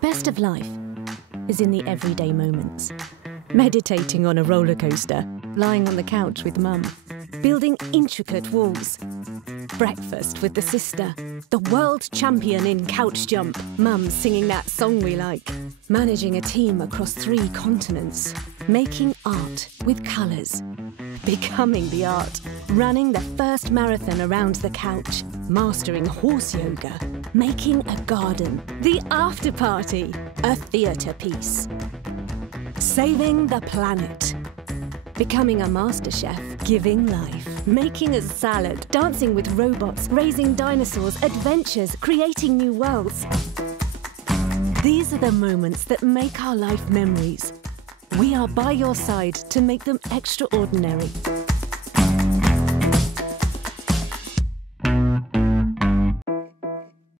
The best of life is in the everyday moments. Meditating on a roller coaster, lying on the couch with mum, building intricate walls. Breakfast with the sister, the world champion in couch jump, mum singing that song we like. Managing a team across 3 continents. Making art with colours. Becoming the art. Running the first marathon around the couch. Mastering horse yoga. Making a garden. The after party. A theatre piece. Saving the planet. Becoming a master chef, giving life, making a salad, dancing with robots, raising dinosaurs, adventures, creating new worlds. These are the moments that make our life memories. We are by your side to make them extraordinary.